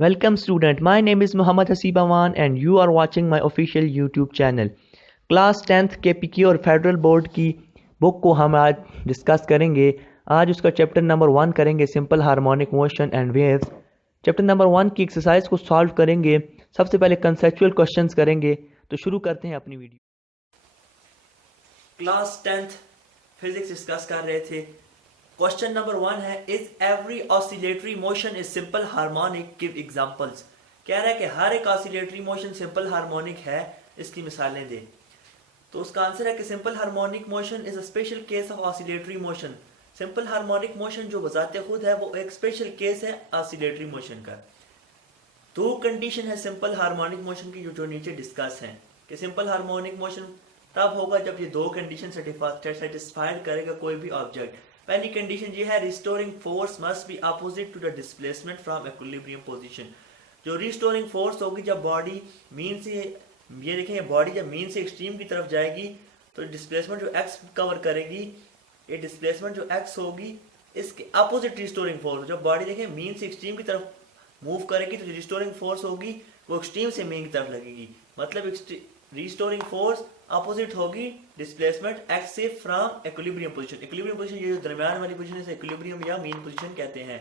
Welcome student, my name is Muhammad Hasib Awan and you are watching my official YouTube channel. Class 10th KPK और federal board की book को हम आज discuss करेंगे। आज उसका चैप्टर नंबर 1 करेंगे, simple harmonic motion and waves. Chapter number 1 की एक्सरसाइज को सॉल्व करेंगे। सबसे पहले कंसेप्चुअल क्वेश्चंस करेंगे, तो शुरू करते हैं अपनी video. Class 10th physics discuss कर रहे थे। क्वेश्चन नंबर 1 है, is every oscillatory motion is simple harmonic, give examples. कह रहा है कि हर एक ऑसिलेटरी मोशन सिंपल हार्मोनिक है, इसकी मिसालें दे। तो उसका आंसर है कि simple harmonic motion is a special case of oscillatory motion. Simple harmonic motion जो बजाते खुद है वो एक स्पेशल केस है ऑसिलेटरी मोशन का। दो कंडीशन है सिंपल हार्मोनिक मोशन की जो नीचे डिस्कस है कि सिंपल हार्मोनिक मोशन तब होगा जब ये दो कंडीशन सेटिस्फाइड करेगा कोई भी ऑब्जेक्ट। पहली कंडीशन ये है, restoring force must be opposite to the displacement from equilibrium position. जो रिस्टोरिंग फोर्स होगी जब बॉडी मीन से, ये देखें बॉडी जब मीन से एक्सट्रीम की तरफ जाएगी तो डिस्प्लेसमेंट जो एक्स कवर करेगी, ये डिस्प्लेसमेंट जो एक्स होगी इसके अपोजिट रिस्टोरिंग फोर्स। जब बॉडी देखें मीन से एक्सट्रीम की तरफ मूव करेगी तो जो रिस्टोरिंग फोर्स होगी वो एक्सट्रीम से मीन की तरफ लगेगी। मतलब रिस्टोरिंग फोर्स अपोजिट होगी डिस्प्लेसमेंट एक्स से from equilibrium position. Equilibrium position ये जो दरमियान वाली पोजीशन है इक्विलिब्रियम या मीन पोजीशन कहते हैं।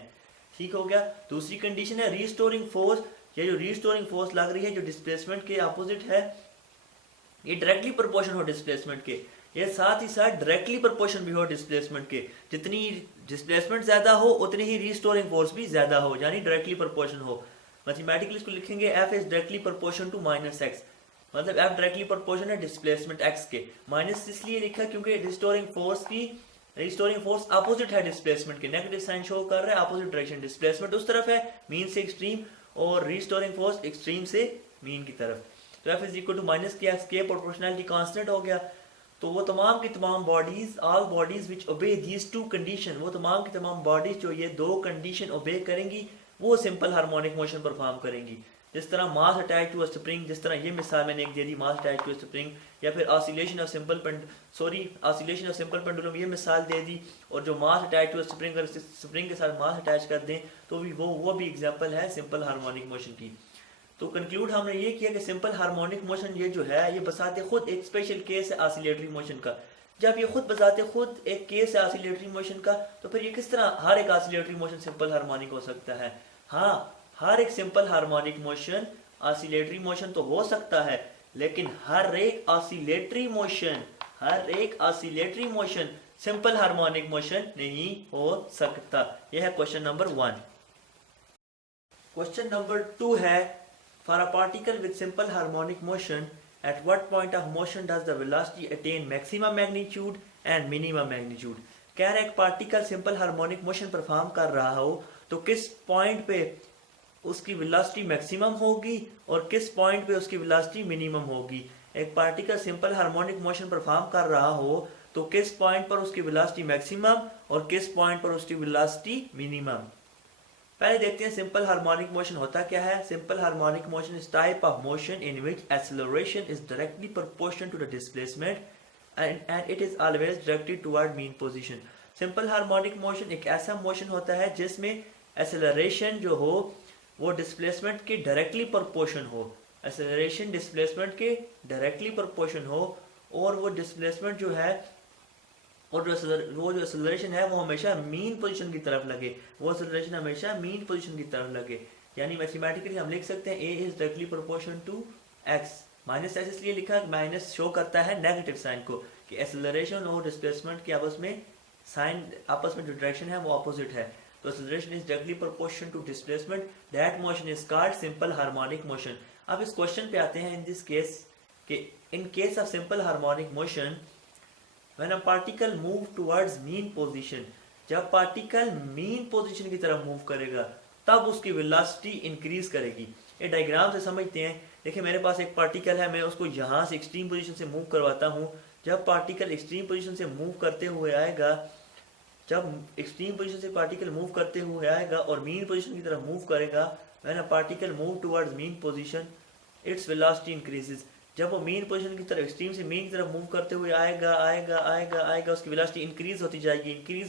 ठीक हो गया। दूसरी कंडीशन है, रिस्टोरिंग फोर्स, ये जो रिस्टोरिंग फोर्स लग रही है जो डिस्प्लेसमेंट के अपोजिट है, ये डायरेक्टली प्रोपोर्शन हो डिस्प्लेसमेंट के, ये साथ ही साथ डायरेक्टली प्रोपोर्शन भी हो डिस्प्लेसमेंट के। जितनी डिस्प्लेसमेंट ज्यादा हो उतनी ही रिस्टोरिंग फोर्स भी ज्यादा हो, यानी डायरेक्टली प्रोपोर्शन हो। मैथमेटिकली इसको लिखेंगे F is directly proportion to minus X. मतलब एफ डायरेक्टली प्रोपोर्शन है डिस्प्लेसमेंट एक्स के। माइनस इसलिए लिखा क्योंकि रिस्टोरिंग फोर्स अपोजिट है डिस्प्लेसमेंट के। नेगेटिव साइन शो कर रहा है अपोजिट डायरेक्शन, डिस्प्लेसमेंट उस तरफ है मीन से एक्सट्रीम और रिस्टोरिंग फोर्स एक्सट्रीम से मीन की तरफ। तो F is equal to minus किया, के प्रोपोर्शनलिटी कांस्टेंट हो गया। तो वो तमाम की तमाम बॉडीज, ऑल बॉडीज विच ओबे दीज टू कंडीशन, वो तमाम की तमाम बॉडीज जो ये दो कंडीशन ओबे करेंगी वो सिंपल हार्मोनिक मोशन परफॉर्म करेंगी। जिस तरह mass attach to a spring, जिस तरह ये मिसाल मैंने एक दे दी mass attach to a spring, या फिर ऑसिलेशन ऑफ सिंपल पेंडुलम ये मिसाल दे दी। और जो mass attach to a spring, अगर स्प्रिंग के साथ मास अटैच कर दें तो भी वो भी एग्जांपल है सिंपल हार्मोनिक मोशन की। तो कंक्लूड हमने ये किया कि सिंपल हार्मोनिक मोशन ये जो है ये बसाते खुद एक स्पेशल केस है ऑसिलेटरी मोशन का। जब ये खुद बजाते खुद एक केस है ऑसिलेटरी मोशन का, तो फिर ये किस तरह हर एक ऑसिलेटरी मोशन सिंपल हार्मोनिक हो सकता है? हाँ, हर एक simple harmonic motion oscillatory motion तो हो सकता है, लेकिन हर एक oscillatory motion simple harmonic motion नहीं हो सकता। यह है क्वेश्चन नंबर 1। क्वेश्चन नंबर 2 है, for a particle with simple harmonic motion at what point of motion does the velocity attain maximum magnitude and minimum magnitude। कह रहा है एक particle simple harmonic motion perform कर रहा हो तो किस पॉइंट पे उसकी वेलोसिटी मैक्सिमम होगी और किस पॉइंट पे उसकी वेलोसिटी मिनिमम होगी। एक particle simple harmonic motion perform कर रहा हो तो किस पॉइंट पर उसकी वेलोसिटी मैक्सिमम और किस पॉइंट पर उसकी वेलोसिटी मिनिमम। पहले देखते हैं सिंपल हार्मोनिक मोशन होता क्या है। Simple harmonic motion is type of motion in which acceleration is directly proportional to the displacement and it is always directed toward mean position. Simple harmonic motion एक ऐसा motion होता है जिसमें acceleration जो हो वो डिस्प्लेसमेंट के डायरेक्टली प्रोपोर्शन हो। एक्सेलरेशन डिस्प्लेसमेंट के डायरेक्टली प्रोपोर्शन हो और वो डिस्प्लेसमेंट जो है और वो जो एक्सेलरेशन है वो हमेशा मीन पोजीशन की तरफ लगे, वो एक्सेलरेशन हमेशा मीन पोजीशन की तरफ लगे। यानी मैथमेटिकली हम लिख सकते हैं a is directly proportion to x. Minus x इसलिए लिखा, माइनस शो करता है नेगेटिव साइन को कि एक्सेलरेशन और डिस्प्लेसमेंट के आपस में साइन, आपस में जो डायरेक्शन है वो अपोजिट है। तो acceleration is directly proportion to displacement, that motion is called simple harmonic motion. अब इस क्वेश्चन पे आते हैं, इन दिस केस के in case of simple harmonic motion when a particle move towards mean position, जब particle mean position की तरफ move करेगा तब उसकी वेलोसिटी इंक्रीज करेगी। ये डायग्राम से समझते हैं। देखिए मेरे पास एक पार्टिकल है, मैं उसको यहाँ से एक्सट्रीम पोजीशन से मूव करवाता हूँ। जब पार्टिकल एक्सट्रीम पोजीशन से मूव करते हुए आएगा, जब एक्सट्रीम पोजीशन से पार्टिकल मूव करते हुए आएगा और मीन पोजीशन की तरफ मूव करेगा, when a particle move towards mean position its velocity increases। जब वो मीन पोजीशन की तरफ, एक्सट्रीम से मीन की तरफ मूव करते हुए आएगा, उसकी वेलोसिटी इंक्रीज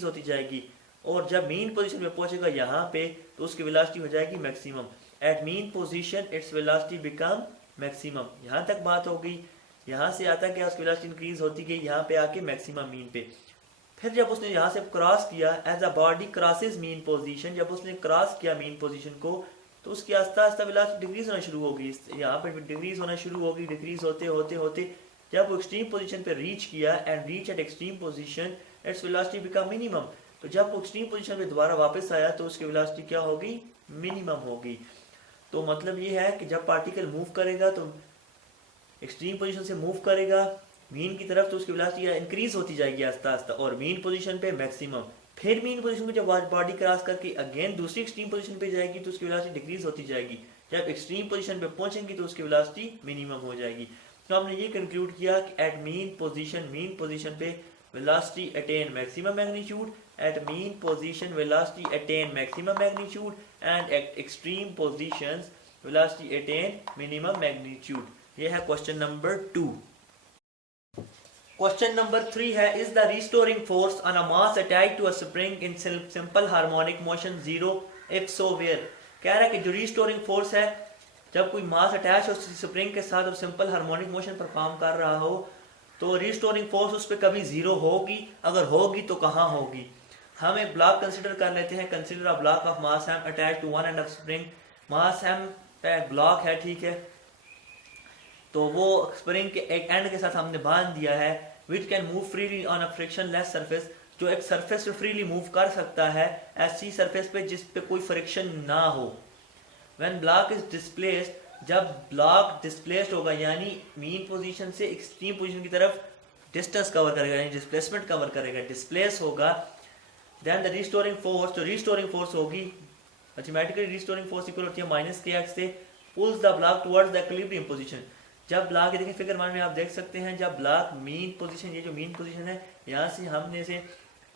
होती जाएगी और जब मीन पोजीशन में पहुंचेगा यहाँ पे तो उसकी वेलोसिटी हो जाएगी maximum. At mean position its velocity become maximum. यहाँ तक बात हो गई। यहाँ से आता क्या, उसकी वेलोसिटी इंक्रीज होती गई, यहाँ पे आके मैक्सिमम मीन पे। फिर जब उसने यहाँ से क्रॉस किया, as a body crosses mean position, जब उसने क्रॉस किया मीन पोजीशन को, तो उसकी आस्ता आस्ता वेलोसिटी डिक्रीज होना शुरू हो गई। यहाँ पे डिक्रीज होना शुरू हो गई, डिक्रीज होते होते होते जब वो एक्सट्रीम पोजीशन पे रीच किया, and reach at extreme position its velocity become minimum. तो जब वो एक्सट्रीम पोजीशन पे दोबारा वापस आया तो उसकी वेलोसिटी क्या होगी, मिनिमम होगी। तो मतलब ये है कि जब पार्टिकल मूव करेगा तो एक्सट्रीम पोजीशन से मूव करेगा मीन की तरफ, तो उसकी वेलोसिटी इंक्रीज होती जाएगी आस्ता आस्ता, और मीन पोजीशन पे मैक्सिमम। फिर मीन पोजीशन को जब बॉडी क्रॉस करके अगेन दूसरी एक्सट्रीम पोजीशन पे जाएगी तो उसकी वेलोसिटी डिक्रीज होती जाएगी। जब एक्सट्रीम पोजीशन पे पहुंचेंगी तो उसकी वेलोसिटी मिनिमम हो जाएगी। तो हमने ये कंक्लूड किया कि एट मीन पोजीशन पे velocity attain maximum magnitude, at mean position velocity attain maximum magnitude, and at extreme positions velocity attain minimum magnitude. ये है क्वेश्चन नंबर 2। क्वेश्चन नंबर 3 है, is the restoring force on a mass attached to a spring in simple harmonic motion zero, if so where. कह रहा है कि जो restoring force है, जब कोई मास अटैच हो स्प्रिंग के साथ और सिंपल हार्मोनिक मोशन परफॉर्म कर रहा हो, तो रिस्टोरिंग फोर्स उस पर कभी जीरो होगी, अगर होगी तो कहाँ होगी। हम एक ब्लॉक कंसिडर कर लेते हैं। Consider a block of mass M attach to one end of spring. Mass M पे ब्लॉक है, ठीक है, तो वो स्प्रिंग के एक एंड के साथ हमने बांध दिया है, which can move freely on a frictionless surface, जो एक सरफेस पे फ्रीली मूव कर सकता है, ऐसी सरफेस पे जिस पे कोई फ्रिक्शन ना हो। व्हेन ब्लॉक इज डिस्प्लेस्ड, जब ब्लॉक डिस्प्लेस्ड होगा यानी मीन पोजीशन से एक्सट्रीम पोजीशन की तरफ डिस्टेंस कवर करेगा, यानी डिस्प्लेसमेंट कवर करेगा, डिस्प्लेस होगा, देन द रिस्टोरिंग फोर्स, जो रिस्टोरिंग फोर्स होगी, मैथमेटिकली रिस्टोरिंग फोर्स इक्वल होती है माइनस के एक्स से, pulls the block towards the equilibrium position. जब ब्लॉक, देखिए फिगर वन में आप देख सकते हैं, जब ब्लॉक मीन पोजीशन, ये जो मीन पोजीशन है, यहाँ से हमने इसे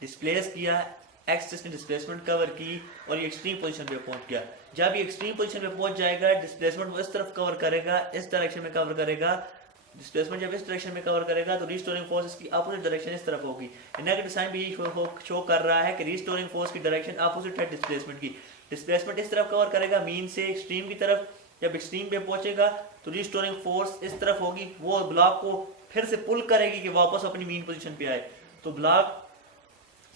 डिस्प्लेस किया, एक्स एक्सिस ने डिस्प्लेसमेंट कवर की और ये एक्सट्रीम पोजीशन पे पहुंच गया। जब ये एक्सट्रीम पोजीशन पे पहुंच जाएगा, डिस्प्लेसमेंट वो इस तरफ कवर करेगा, इस डायरेक्शन में कवर करेगा। डिस्प्लेसमेंट जब इस डायरेक्शन में कवर करेगा तो रिस्टोरिंग फोर्स इसकी अपोजिट डायरेक्शन इस तरफ होगी। नेगेटिव साइन भी शो कर रहा है कि रिस्टोरिंग फोर्स की डायरेक्शन अपोजिट है डिस्प्लेसमेंट की। डिस्प्लेसमेंट इस तरफ कवर करेगा मीन से एक्सट्रीम की तरफ, जब एक्सट्रीम पे पहुंचेगा तो रिस्टोरिंग फोर्स इस तरफ होगी, वो ब्लॉक को फिर से पुल करेगी कि वापस अपनी मीन पोजीशन पे आए। तो block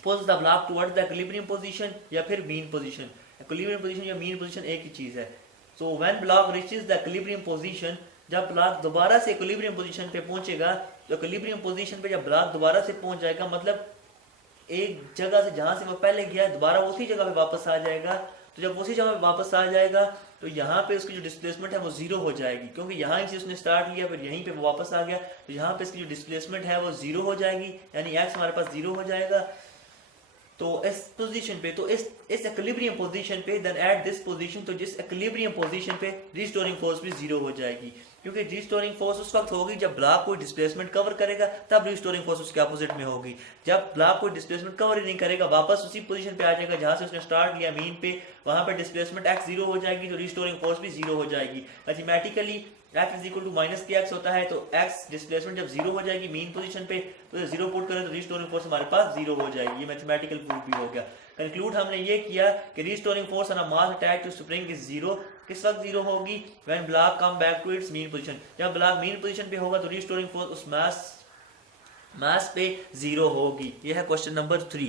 pulls the block towards the equilibrium position या फिर मीन पोजीशन। इक्विलिब्रियम पोजीशन या मीन पोजीशन एक ही चीज है। So when block reaches the equilibrium position, जब ब्लॉक दोबारा से इक्विलिब्रियम पोजीशन पे पहुंचेगा, तो इक्विलिब्रियम पोजीशन पे जब ब्लॉक दोबारा से पहुंच जाएगा, मतलब एक जगह से जहां से वो पहले गया दोबारा उसी जगह पे वापस आ जाएगा। तो जब उसी जगह पे वापस आ जाएगा तो यहाँ पे उसकी जो डिस्प्लेसमेंट है वो जीरो हो जाएगी, क्योंकि यहाँ से उसने स्टार्ट लिया फिर यहीं पे वो वापस आ गया, तो यहाँ पे इसकी जो डिस्प्लेसमेंट है वो जीरो हो जाएगी, यानी एक्स हमारे पास जीरो हो जाएगा। तो इस पोजीशन पे, तो इस इक्विलिब्रियम पोजीशन पे, देन एट दिस पोजीशन, तो जिस इक्विलिब्रियम पोजीशन पे रिस्टोरिंग फोर्स भी जीरो हो जाएगी, क्योंकि रिस्टोरिंग फोर्स उस वक्त होगी जब ब्लॉक को डिस्प्लेसमेंट कवर करेगा, तब रिस्टोरिंग फोर्स उसके अपोजिट में होगी। जब ब्लॉक को डिस्प्लेसमेंट कवर ही नहीं करेगा, वापस उसी पोजीशन पे आ जाएगा जहां से उसने स्टार्ट लिया मीन पे, वहां पे डिस्प्लेसमेंट एक्स जीरो हो जाएगी, तो रिस्टोरिंग फोर्स भी जीरो हो जाएगी। Mathematically F is equal to minus K X होता है, तो एक्स डिस्प्लेसमेंट जब जीरो हो जाएगी मीन पोजीशन पे, तो जीरो पुट करें तो रिस्टोरिंग फोर्स हमारे पास जीरो हो जाएगी। ये मैथमेटिकल प्रूफ भी हो गया। कंक्लूड हमने ये किया कि restoring force on a mass attached to spring is zero. किस वक्त जीरो होगी? When block come back to its mean position. जब ब्लॉक मीन पोजीशन पे होगा तो रिस्टोरिंग फोर्स उस मास पे जीरो होगी। ये है क्वेश्चन नंबर 3।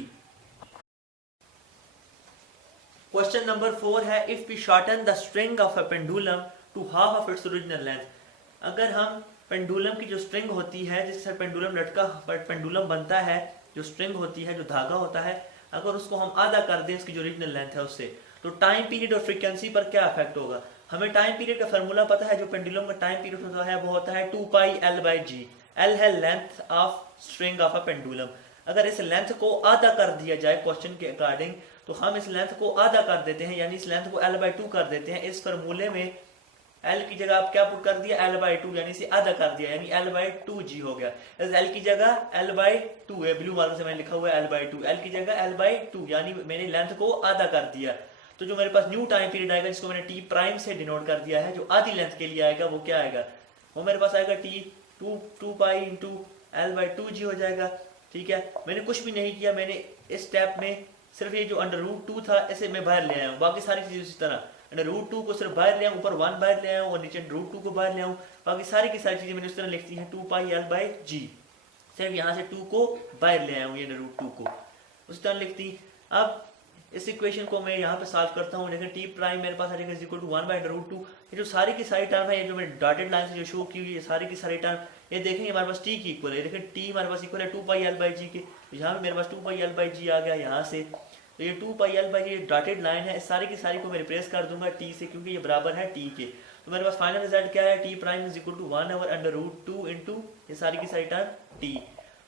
क्वेश्चन नंबर 4 है, if we shorten the string of a pendulum to half of its original length. अगर हम पेंडुलम की जो स्ट्रिंग होती है, जिससे पेंडुलम लटका पेंडुलम बनता है, जो स्ट्रिंग होती है, जो धागा होता है, अगर उसको हम आधा कर दें इसकी जो ओरिजिनल लेंथ है उससे, तो टाइम पीरियड और फ्रीक्वेंसी पर क्या इफेक्ट होगा? हमें टाइम पीरियड का फार्मूला पता है, जो पेंडुलम का टाइम पीरियड होता है वो होता है 2 pi L by G. L है length of string of a pendulum. अगर इस लेंथ को आधा कर दिया जाए क्वेश्चन के अकॉर्डिंग, तो हम इस लेंथ को आधा कर देते हैं, यानी इस लेंथ को एल बाई 2 कर देते हैं। इस फार्मूले में एल की जगह आप क्या पुट कर दिया? एल बाई 2, यानी इसे आधा कर दिया, यानी एल बाई 2 जी हो गया। इस एल की जगह एल बाई 2 है, ब्लू मार्कर से मैंने लिखा हुआ है एल बाई 2, एल की जगह एल बाई 2, यानी मैंने लेंथ को आधा कर दिया। तो जो मेरे पास न्यू टाइम पीरियड आएगा, जिसको मैंने टी प्राइम से डिनोट कर दिया है, जो आधी लेंथ के लिए आएगा, वो क्या आएगा? वो मेरे पास आएगा T 2 pi into L by 2 जी हो जाएगा। ठीक है, मैंने कुछ भी नहीं किया, मैंने इस स्टेप में सिर्फ ये जो अंडर रूट 2 था इसे मैं बाहर ले आया हूँ, बाकी सारी चीजें उसी तरह। अंडर रूट 2 को सिर्फ बाहर ले आऊँ, ऊपर 1 बाहर ले आऊँ और नीचे रूट 2 को बाहर ले आऊँ, बाकी सारी की सारी चीजें मैंने उस तरह लिखती हैं 2 पाई एल बाई जी। सिर्फ यहाँ से 2 को बाहर ले आऊँ, ये रूट 2 को उस तरह लिखती। अब इस इक्वेशन को मैं यहाँ पे सॉल्व करता हूँ, लेकिन टी प्राइम मेरे पास आ जाएगा इक्वल टू 1 बाई रूट 2। ये जो सारी की सारी टर्म है, ये जो मैंने डॉटेड लाइन से जो शो की हुई है सारी की सारी टर्म, ये देखेंगे हमारे पास टी की इक्वल है, लेकिन टी हमारे पास इक्वल है 2 पाई एल बाई जी के। यहाँ पे मेरे पास 2 पाई एल बाई जी आ गया यहाँ से, तो ये 2 pi L by G dotted line है, सारी की सारी को मैं रिप्लेस कर दूंगा टी से, क्योंकि ये बराबर है टी के। तो मेरे पास फाइनल रिजल्ट क्या है, T prime is equal to 1 over under root 2 into ये सारी की सारी टर्म टी।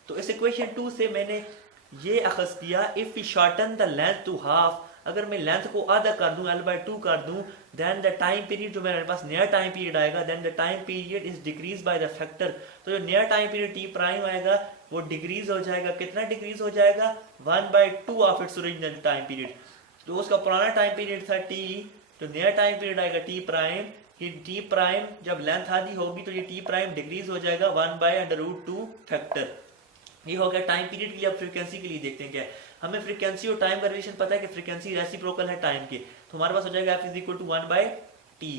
तो इस इक्वेशन 2 से मैंने ये अखज़ किया, if we shorten the length to half, अगर मैं लेंथ को आधा कर दूं, l by 2 कर दूं, देन द टाइम पीरियड जो मेरे पास नया टाइम पीरियड आएगा, then the time period is decrease by the factor. तो जो नया टाइम पीरियड t प्राइम आएगा वो डिक्रीज हो जाएगा, कितना डिक्रीज हो जाएगा, 1 by 2 of its original time period. तो उसका पुराना टाइम पीरियड था t, तो नया टाइम पीरियड आएगा t प्राइम, कि t प्राइम जब लेंथ आधी होगी तो ये t प्राइम डिक्रीज हो जाएगा 1 by अंडर रूट 2 फैक्टर। ये हो गया टाइम पीरियड के लिए। अब फ्रीक्वेंसी के लिए देखते हैं क्या है। हमें फ्रीक्वेंसी और टाइम का रिलेशन पता है कि फ्रीक्वेंसी रेसिप्रोकल है टाइम के, तो हमारे पास हो जाएगा f is equal to 1 by T,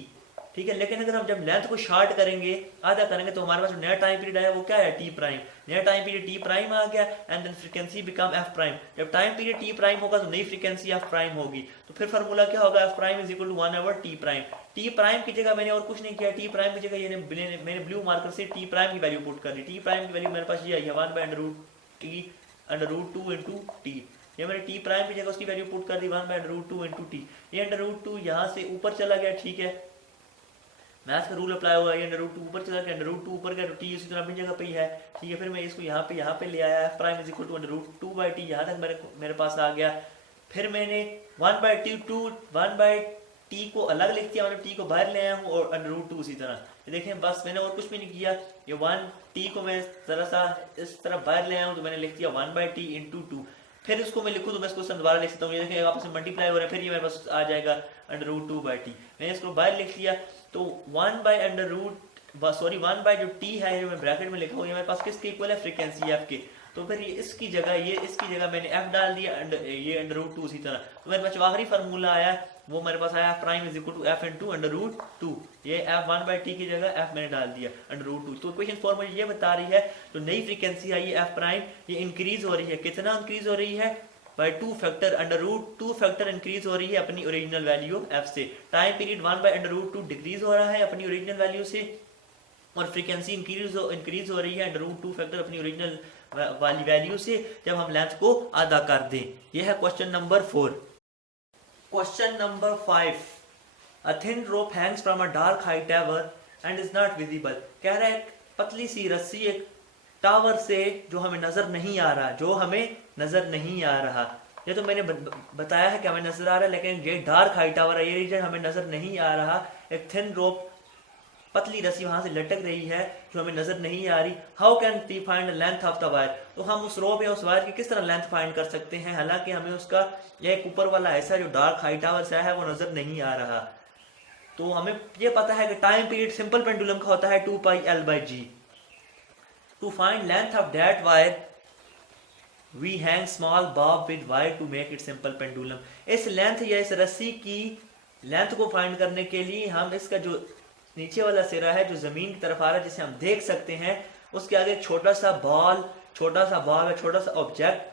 ठीक है। लेकिन अगर हम जब लेंथ को शॉर्ट करेंगे, आधा करेंगे, तो हमारे पास जो नया टाइम पीरियड आया वो क्या है, टी प्राइम। नया टाइम पीरियड टी प्राइम आ गया and then frequency become F prime. जब टाइम पीरियड टी प्राइम होगा तो नई फ्रीक्वेंसी एफ प्राइम होगी, तो फिर फार्मूला क्या होगा, F prime is equal to 1 over T prime. T prime की जगह मैंने और कुछ नहीं किया, टी प्राइम की जगह ये मैंने ब्लू मार्कर से टी प्राइम की वैल्यू पुट कर दी। टी प्राइम की वैल्यू मेरे पास ये आई है 1 by under root T under root 2 into T. ये मैंने टी प्राइम की जगह उसकी वैल्यू पुट कर दी 1 by under root 2 into T. ये अंडर रूट 2 यहाँ से ऊपर चला गया, ठीक है, मैथ्स का रूल अप्लाई हुआ, ये अंडर रूट 2 ऊपर चला गया, अंडर रूट 2 ऊपर गया तो टी उसी तरह अपनी जगह पे ही है, ठीक है। फिर मैं इसको यहाँ पे ले आया, F prime is equal to under root 2 by T, यहाँ तक मेरे पास आ गया। फिर मैंने 1 बाई टी को अलग लिख दिया, मतलब टी को बाहर ले आया हूँ, और अंडर रूट 2 उसी तरह। देखें बस मैंने और कुछ भी नहीं किया, ये 1 टी को मैं जरा सा इस तरह बाहर ले आया हूँ, तो मैंने लिख दिया 1 बाई टी इंटू 2। फिर इसको मैं लिखूँ तो मैं इसको दोबारा लिख सकता हूँ, ये देखें आपस में मल्टीप्लाई हो रहा है, फिर ये मेरे पास आ जाएगा अंडर रूट 2 बाई टी। मैंने इसको बाहर लिख लिया, तो 1 बाई अंडर रूट 1 बाई जो टी है ये मैं ब्रैकेट में लिखा हूँ, ये मेरे पास किसके इक्वल है, फ्रीक्वेंसी एफ के। तो फिर ये इसकी जगह मैंने एफ डाल दिया, ये अंडर रूट 2 उसी तरह। तो मेरे पास जो आखिरी फार्मूला आया वो मेरे पास आया prime is equal to F into under root 2। ये एफ 1 बाई टी की जगह एफ मैंने डाल दिया अंडर रूट 2। तो इक्वेशन 4 मुझे ये बता रही है, तो नई फ्रीक्वेंसी आई है एफ प्राइम, ये इंक्रीज हो रही है, कितना इंक्रीज हो रही है, by 2 factor, under root 2 factor increase हो रही है अपनी ओरिजिनल वैल्यू एफ से। Time period 1 by under root 2 decrease हो रहा है अपनी ओरिजिनल वैल्यू से, और फ्रीक्वेंसी इंक्रीज हो रही है अंडर रूट 2 फैक्टर अपनी ओरिजिनल वाली वैल्यू से, जब हम लेंथ को आधा कर दें। यह है question number 4। Question number 5, a thin rope Hanks from a dark high tower and is not visible. कह रहा है पतली सी रस्सी एक टावर से जो हमें नजर नहीं आ रहा, ये तो मैंने बताया है कि हमें नजर आ रहा है, लेकिन ये डार्क हाई टावर है, ये रीजन हमें नजर नहीं आ रहा। एक थिन रोप पतली रस्सी वहां से लटक रही है जो हमें नजर नहीं आ रही। How can we find length of the wire. तो हम उस रोप या उस वायर की किस तरह लेंथ फाइंड कर सकते हैं, हालांकि हमें उसका एक ऊपर वाला हिस्सा जो डार्क हाई टावर से है वो नजर नहीं आ रहा। तो हमें ये पता है कि टाइम पीरियड सिंपल पेंडुलम का होता है 2 pi L by G. To find length of that wire we hang small bob with wire to make it simple pendulum. इस लेंथ या इस रस्सी की लेंथ को फाइंड करने के लिए हम इसका जो नीचे वाला सिरा है जो जमीन की तरफ आ रहा है, जिसे हम देख सकते हैं, उसके आगे एक छोटा सा बॉल या छोटा सा ऑब्जेक्ट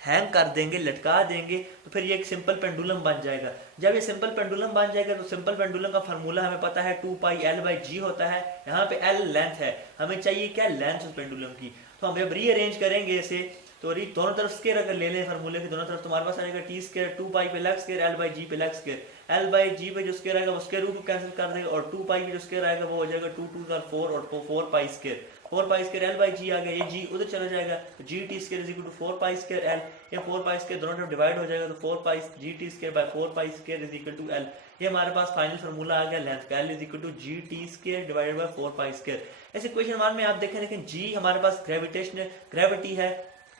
हैंग कर देंगे, लटका देंगे, तो फिर ये एक सिंपल पेंडुलम बन जाएगा। जब ये सिंपल पेंडुलम बन जाएगा तो सिंपल पेंडुलम का फार्मूला हमें पता है 2 पाई एल बाई जी होता है। यहाँ पे एल लेंथ है, हमें चाहिए क्या, लेंथ उस पेंडुलम की। तो हम जब रीअरेंज करेंगे इसे, तो दोनों तरफ स्केयर अगर ले लें फार्मूले की दोनों तरफ, तुम्हारे पास आएगा टी स्केयर 2 पाई पे लेग स्केयर एल बाई जी पे लेग स्केयर। एल बाई जी पे जो स्केयर आएगा वो स्केयर रूट कैंसिल कर देगा, और 2 पाई पे जो स्केयर आएगा वो हो जाएगा 2 2 4 और 4 pi square. 4 pi square L by G आ गया, ये जी उधर चला जाएगा, तो G T square is equal to 4 pi square L. ये 4 पाई स्केयर दोनों तरफ डिवाइड हो जाएगा, तो 4 pi G T square by 4 pi square is equal to L. ये हमारे पास फाइनल फार्मूला आ गया लेंथ का, L is equal to G T square divided by 4 pi square. ऐसे इक्वेशन 1 में आप देखें, लेकिन जी हमारे पास ग्रेविटी है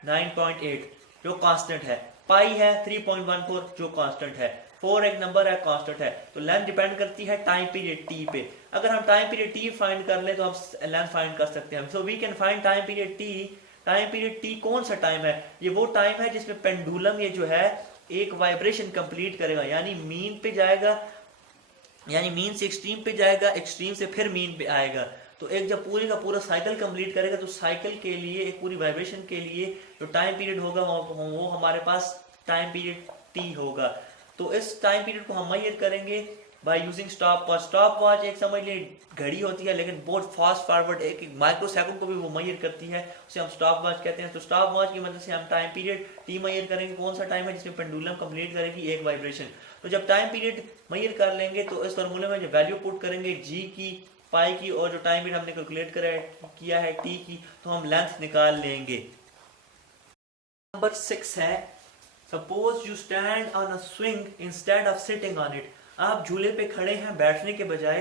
9.8 जो कांस्टेंट है, पाई है 3.14 जो कांस्टेंट है, 4 एक नंबर है कांस्टेंट है। तो लेंथ डिपेंड करती है टाइम पीरियड टी पे। अगर हम टाइम पीरियड टी फाइंड कर ले तो हम लेंथ फाइंड कर सकते हैं। So we can find time period T. Time period T कौन सा टाइम है, ये वो टाइम है जिसमें पेंडुलम ये जो है एक वाइब्रेशन कंप्लीट करेगा, यानी मीन पे जाएगा, यानी मीन से एक्सट्रीम पे जाएगा, एक्सट्रीम से फिर मीन पे आएगा। तो एक जब पूरे का पूरा साइकिल कंप्लीट करेगा तो साइकिल के लिए, एक पूरी वाइब्रेशन के लिए जो टाइम पीरियड होगा वो हमारे पास टाइम पीरियड टी होगा। तो इस टाइम पीरियड को हम मेजर करेंगे by using stop watch. Stop watch एक समझ लीजिए घड़ी होती है, लेकिन बहुत फास्ट फॉरवर्ड, एक माइक्रो सेकंड को भी वो मेजर करती है, उसे हम स्टॉप वॉच कहते हैं। तो स्टॉप वॉच की मदद से हम टाइम पीरियड टी मेजर करेंगे। कौन सा टाइम है जिसमें पेंडुलम कंप्लीट करेगी एक वाइब्रेशन। तो जब टाइम पीरियड मेजर कर लेंगे तो इस फार्मूले में जो वैल्यू पुट करेंगे जी की, पाई की, और जो टाइम पीरियड हमने कैलकुलेट किया है टी की, तो हम लेंथ निकाल लेंगे। नंबर 6 है suppose you stand on a swing instead of sitting on it. आप झूले पे खड़े हैं बैठने के बजाय।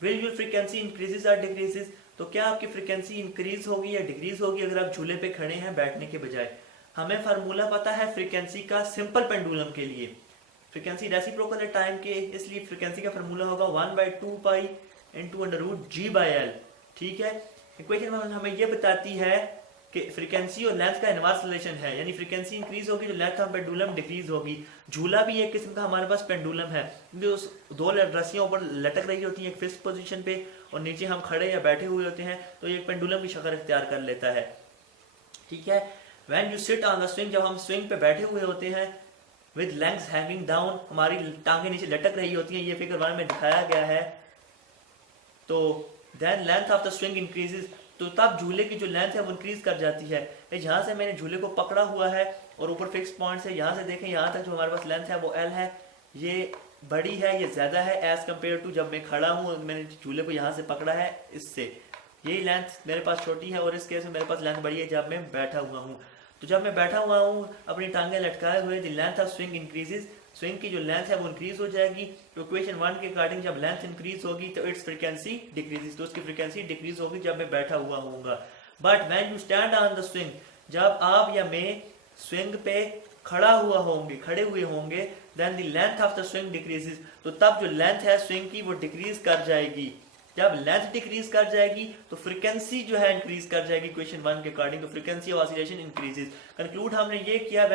विल योर फ्रीक्वेंसी इंक्रीजेस और डिक्रीजेस। तो क्या आपकी फ्रीक्वेंसी इंक्रीज होगी या डिक्रीज होगी अगर आप झूले पे खड़े हैं बैठने के बजाय। हमें फार्मूला पता है फ्रीक्वेंसी का सिंपल पेंडुलम के लिए। फ्रीक्वेंसी रेसिप्रोकल है टाइम के, इसलिए फ्रीक्वेंसी का फार्मूला होगा 1/2 pi into under root G by L. ठीक है, इक्वेशन हमें यह बताती है कि फ्रीक्वेंसी और लेंथ का इनवर्स रिलेशन है, यानी फ्रीक्वेंसी इंक्रीज होगी तो लेंथ ऑफ पेंडुलम डिक्रीज होगी। झूला भी एक किस्म का हमारे पास पेंडुलम है, उस दो रस्सियां ऊपर लटक रही होती हैं एक फिक्स पोजीशन पे, और नीचे हम खड़े या बैठे हुए होते हैं, तो ये पेंडुलम की शक्ल इख्तियार कर लेता है। ठीक है, when you sit on the swing, जब हम स्विंग पे बैठे हुए होते हैं, विद लेग्स हैंगिंग डाउन, हमारी टांगे नीचे लटक रही होती हैं, ये फिगर 1 में दिखाया गया है। तो then length of the swing increases, तो तब झूले की जो लेंथ है वो इंक्रीज कर जाती है। जहां से मैंने झूले को पकड़ा हुआ है और ऊपर फिक्स पॉइंट से यहाँ से देखें यहाँ तक जो हमारे पास लेंथ है वो एल है, ये बड़ी है, ये ज्यादा है एज कम्पेयर टू जब मैं खड़ा हूँ, मैंने झूले को यहाँ से पकड़ा है इससे, यही लेंथ मेरे पास छोटी है, और इस केस में मेरे पास लेंथ बड़ी है जब मैं बैठा हुआ हूँ। तो जब मैं बैठा हुआ हूँ अपनी टांगे लटकाए हुए, the length of swing increases, swing की जो लेंथ है वो इंक्रीज हो जाएगी। तो इक्वेशन 1 के अकॉर्डिंग जब लेंथ इंक्रीज होगी तो इट्स फ्रीक्वेंसी डिक्रीजेस, तो उसकी फ्रीक्वेंसी डिक्रीज होगी जब मैं बैठा हुआ होऊंगा। But when you stand on the swing, जब आप या मैं स्विंग पे खड़े हुए होंगे, then the length of the swing decreases, तो तब जो लेंथ है स्विंग की वो डिक्रीज कर जाएगी। जब लेंथ डिक्रीज कर जाएगी तो फ्रीक्वेंसी जो है इंक्रीज कर जाएगी इक्वेशन 1 के अकॉर्डिंग, तो frequency of oscillation increases. Conclude हमने ये किया,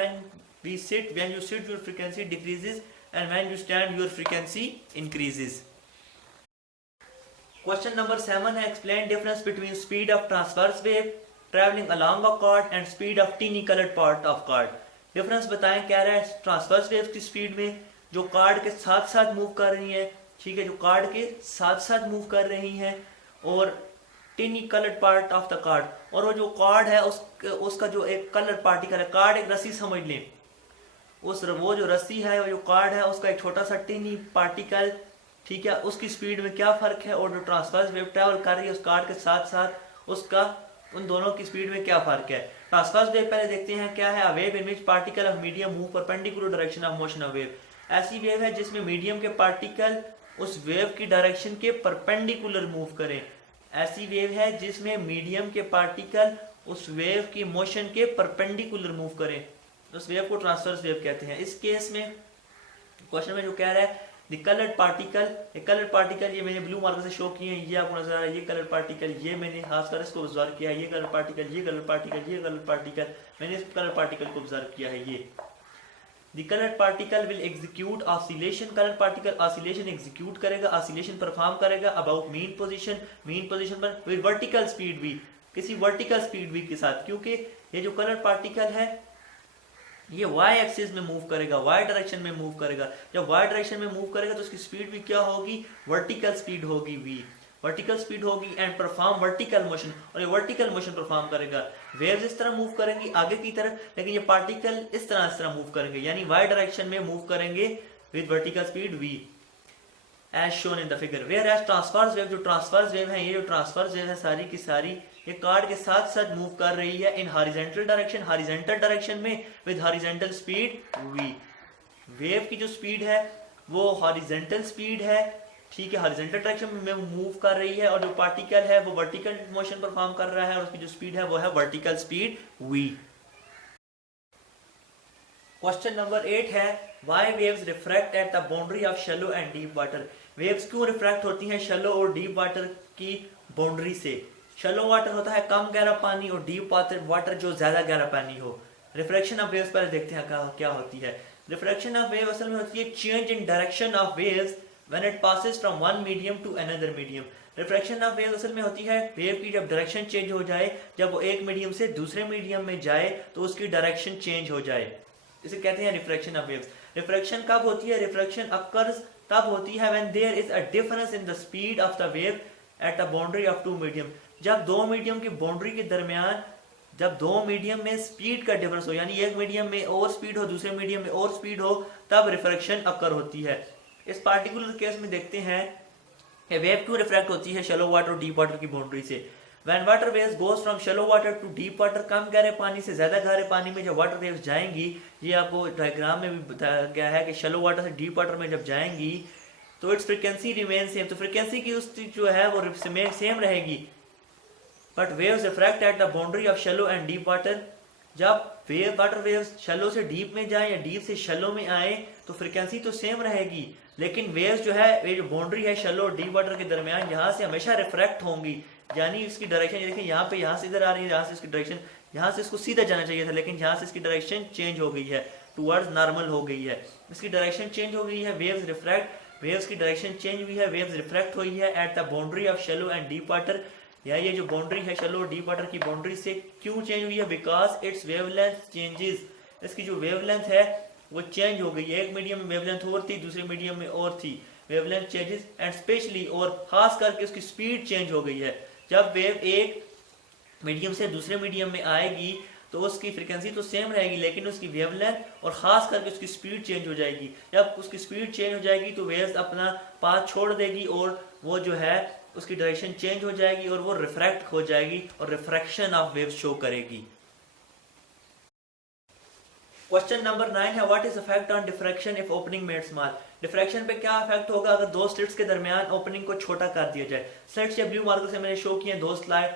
when you sit your frequency decreases, and when you stand your frequency increases. Question number 7 है explain difference between speed of transverse wave traveling along a cord and speed of tiny colored part of cord. Difference बताएं, क्या रहा है transverse wave की speed में जो card के साथ साथ मूव कर रही है, ठीक है, जो कार्ड के साथ साथ मूव कर रही हैं, और टिनी coloured part of the card, और वो जो कार्ड है उसका जो एक कलर पार्टिकल है, कार्ड एक रस्सी समझ लें, वो जो रस्सी है, वो जो कार्ड है, उसका एक छोटा सा टिनी पार्टिकल, ठीक है, उसकी स्पीड में क्या फर्क है, और जो ट्रांसवर्स वेव ट्रैवल कर रही है उस कार्ड के साथ साथ उसका, उन दोनों की स्पीड में क्या फर्क है। ट्रांसवर्स वेव पहले देखते हैं क्या है। A wave in which particle of medium move perpendicular direction of motion of wave, ऐसी वेव है जिसमें मीडियम के पार्टिकल उस वेव की डायरेक्शन के परपेंडिकुलर मूव करें। ऐसी वेव है जिसमें मीडियम के पार्टिकल उस वेव की मोशन के परपेंडिकुलर मूव करें, उस वेव को ट्रांसवर्स वेव कहते हैं। इस केस में क्वेश्चन में जो कह रहा है द कलर्ड पार्टिकल, ये मैंने ब्लू मार्कर से शो किए हैं, ये आपको नजर आ रहा है, ये कलर्ड पार्टिकल, ये मैंने खासकर इसको ऑब्जर्व किया है, ये कलर पार्टिकल, ये कलर पार्टिकल, ये कलर पार्टिकल, मैंने इस कलर पार्टिकल को ऑब्जर्व किया है। ये the coloured particle will execute oscillation, coloured particle oscillation execute करेगा, ऑसिलेशन परफॉर्म करेगा अबाउट मीन पोजीशन पर विद वर्टिकल स्पीड भी, किसी वर्टिकल स्पीड भी के साथ, क्योंकि ये जो कलर्ड पार्टिकल है ये y एक्सिस में मूव करेगा, y डायरेक्शन में मूव करेगा। जब y डायरेक्शन में मूव करेगा तो उसकी स्पीड भी क्या होगी, वर्टिकल स्पीड होगी, v वर्टिकल स्पीड होगी, एंड परफॉर्म वर्टिकल मोशन, और ये वर्टिकल मोशन परफॉर्म करेगा। वेव्स इस तरह मूव करेंगी आगे की तरफ, लेकिन ये पार्टिकल इस तरह मूव करेंगे, यानी y डायरेक्शन में मूव करेंगे with vertical speed v as shown in the figure. Where as transverse wave, जो ट्रांसवर्स वेव है, ये जो ट्रांसवर्स वेव है सारी की सारी ये कार्ड के साथ साथ मूव कर रही है इन हॉरिजॉन्टल डायरेक्शन में with horizontal speed v। Wave की जो स्पीड है वो हॉरिजॉन्टल स्पीड है, ठीक है, हॉरिजॉन्टल डायरेक्शन में मूव कर रही है, और जो पार्टिकल है वो वर्टिकल मोशन परफॉर्म कर रहा है और उसकी जो स्पीड है वो है vertical speed v। Question number 8 है why waves refract eight the boundary of shallow and deep water. Waves क्यों रिफ्रैक्ट होती हैं शैलो और डीप वाटर की बाउंड्री से। शैलो वाटर होता है कम गहरा पानी, और डीप वाटर जो ज्यादा गहरा पानी हो। रिफ्रैक्शन ऑफ वेव्स पहले देखते हैं क्या होती है। रिफ्रैक्शन ऑफ वेव असल में होती है change in direction of waves when it passes from one medium to another medium. Refraction of wave असल में होती है वेव की जब डायरेक्शन चेंज हो जाए, जब वो एक मीडियम से दूसरे मीडियम में जाए तो उसकी डायरेक्शन चेंज हो जाए, इसे कहते हैं रिफ्रैक्शन ऑफ वेव्स। रिफ्रैक्शन कब होती है? रिफ्रैक्शन अकर्स तब होती है when there is a difference in the speed of the wave at the boundary of two medium. जब दो मीडियम की बाउंड्री के दरमियान, जब दो मीडियम में स्पीड का डिफरेंस हो, यानी एक मीडियम में और स्पीड हो दूसरे मीडियम में और स्पीड हो, तब रिफ्रैक्शन अकर होती है। इस पार्टिकुलर केस में देखते हैं कि वेव क्यों रिफ्रैक्ट होती है शैलो वाटर और डीप वाटर की बाउंड्री से। When water waves goes from shallow water to deep water, कम गहरे पानी से ज्यादा गहरे पानी में जब वाटर वेव्स जाएंगी, ये आपको डायग्राम में भी बताया गया है कि शैलो वाटर से डीप वाटर में जब जाएंगी तो इट्स फ्रीक्वेंसी रिमेन सेम, तो फ्रीक्वेंसी की उसकी जो है वो सेम रहेगी। But waves refract eight the boundary of shallow and deep water. जब वाटर वेव्स शैलो से डीप में जाए या डीप से शैलो में आए तो फ्रीक्वेंसी तो सेम रहेगी, लेकिन वेव्स जो है ये जो बाउंड्री है शैलो और डीप वाटर के दरमियान, यहाँ से हमेशा रिफ्रैक्ट होंगी, यानी इसकी डायरेक्शन देखिए यहाँ पे, यहाँ से इधर आ रही है, यहाँ से इसकी डायरेक्शन, यहाँ से इसको सीधा जाना चाहिए था लेकिन यहाँ से इसकी डायरेक्शन चेंज हो गई है, टुवर्ड्स नॉर्मल हो गई है, इसकी डायरेक्शन चेंज हो गई है। वेव्स रिफ्रैक्ट, वेव्स की डायरेक्शन चेंज हुई है, वेव्स रिफ्रैक्ट हुई है eight the boundary of shallow and deep water. या ये जो बाउंड्री है शैलो और डीप वाटर की बाउंड्री से क्यों चेंज हुई है? बिकॉज इट्स वेवलेंथ चेंजेस, इसकी जो वेवलेंथ है वो चेंज हो गई है। एक मीडियम में वेवलेंथ और थी, दूसरे मीडियम में और थी, वेवलेंथ चेंजेस एंड स्पेशली और खास करके उसकी स्पीड चेंज हो गई है। जब वेव एक मीडियम से दूसरे मीडियम में आएगी तो उसकी फ्रीक्वेंसी तो सेम रहेगी लेकिन उसकी वेवलेंथ और खास करके उसकी स्पीड चेंज हो जाएगी। जब उसकी स्पीड चेंज हो जाएगी तो वेव्स अपना पाथ छोड़ देगी और वो जो है उसकी डायरेक्शन चेंज हो जाएगी और वो रिफ्रैक्ट हो जाएगी और रिफ्रैक्शन ऑफ वेव शो करेगी। क्वेश्चन नंबर 9 है what is effect on diffraction if opening made small. Diffraction पे क्या इफेक्ट होगा अगर दो स्लिट्स के दरमियान ओपनिंग को छोटा कर दिया जाए। स्लिट्स या ब्लू मार्कर से मैंने शो किए दो स्लाइड,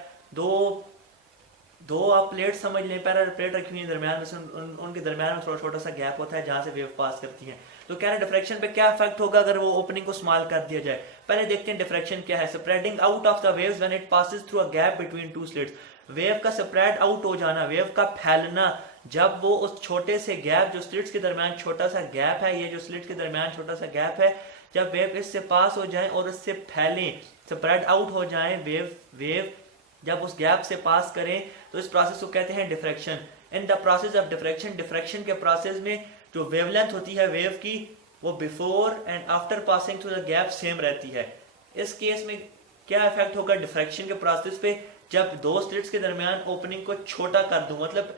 दो आप प्लेट समझ लें, पैरेलल प्लेट रखी हुई है दरमियान में, उनके दरमियान में थोड़ा छोटा सा गैप होता है जहां से वेव पास करती है। तो कह रहे हैं डिफ्रैक्शन पे क्या इफेक्ट होगा अगर वो ओपनिंग को स्मॉल कर दिया जाए। पहले देखते हैं डिफ्रैक्शन क्या है। Spreading out of the waves when it passes through a gap between two slits. Wave का स्प्रेड आउट हो जाना, वेव का फैलना, जब वो उस छोटे से गैप, जो स्लिट्स के दरमियान छोटा सा गैप है, ये जो स्लिट्स के दरमियान छोटा सा गैप है, जब वेव इससे पास हो जाए और इससे फैलें, स्प्रेड आउट हो जाए, वेव जब उस गैप से पास करें तो इस प्रोसेस को कहते हैं diffraction. In the process of diffraction, diffraction के प्रोसेस में जो वेवलेंथ होती है वेव की वो before and after passing through the gap same रहती है। इस केस में क्या इफेक्ट होगा डिफ्रैक्शन के प्रोसेस पे? जब दो स्लिट्स के दरमियान ओपनिंग को छोटा कर दूं, मतलब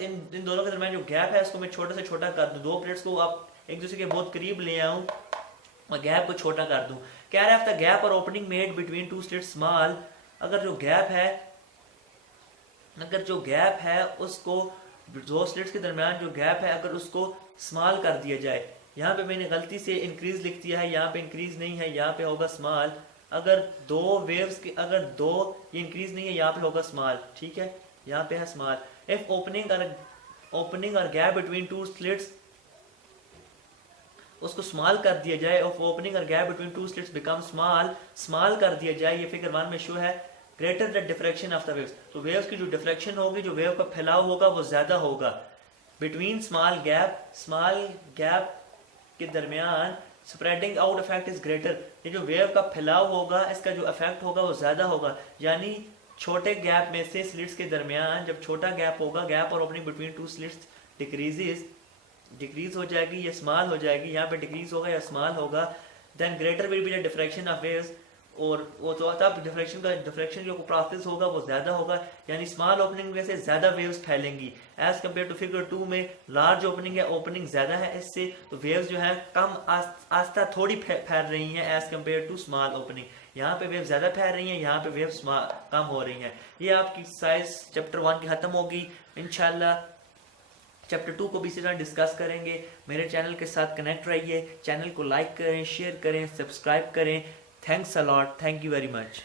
इन दोनों के दरमियान जो गैप है इसको मैं छोटे से छोटा कर दूं, दो प्लेट्स को आप एक दूसरे के बहुत करीब ले आऊं और गैप को छोटा कर दूं। कह रहा है द गैप और opening made between two slits small, अगर जो गैप है उसको, दो स्लिट्स के दरमियान जो गैप है अगर उसको स्मॉल कर दिया जाए, यहाँ पे मैंने गलती से इंक्रीज लिख दिया है, यहाँ पे इंक्रीज नहीं है, यहाँ पे होगा स्मॉल। अगर दो वेव्स के, अगर दो, ये इंक्रीज नहीं है, यहाँ पे होगा स्मॉल, ठीक है, यहाँ पे है स्मॉल। इफ ओपनिंग और गैप बिटवीन टू स्लिट्स, उसको स्मॉल कर दिया जाए, ऑफ ओपनिंग और gap between two slits become small कर दिया जाए, ये फिगर 1 में शो है, greater the diffraction of the waves, तो वेव्स की जो डिफ्रैक्शन होगी, जो वेव का फैलाव होगा वो ज्यादा होगा। बिटवीन स्मॉल गैप के दरमियान spreading out effect is greater, ये जो वेव का फैलाव होगा इसका जो इफेक्ट होगा वो ज्यादा होगा। यानी छोटे गैप में से स्लिट्स के दरमियान जब छोटा गैप होगा, गैप और opening between two slits decrease हो जाएगी या स्मॉल हो जाएगी, यहाँ पे डिक्रीज होगा या स्मॉल होगा, then greater will be the diffraction of waves, और वो तो तब डिफ्रैक्शन जो प्रोसेस होगा वो ज्यादा होगा, यानी स्मॉल ओपनिंग में से ज्यादा वेव्स फैलेंगी एज कम्पेयर टू फिगर 2 में लार्ज ओपनिंग है, ओपनिंग ज्यादा है इससे, तो वेव्स जो है कम आस्ता थोड़ी फैल रही हैं as compare to small opening. यहाँ पे वेव ज्यादा फैल रही हैं, यहाँ पे वेव कम हो रही हैं। ये आपकी साइज चैप्टर 1 की खत्म होगी। इंशाल्लाह चैप्टर 2 को भी इसी तरह डिस्कस करेंगे। मेरे चैनल के साथ कनेक्ट रहिए, चैनल को लाइक करें, शेयर करें, सब्सक्राइब करें। Thanks a lot, thank you very much.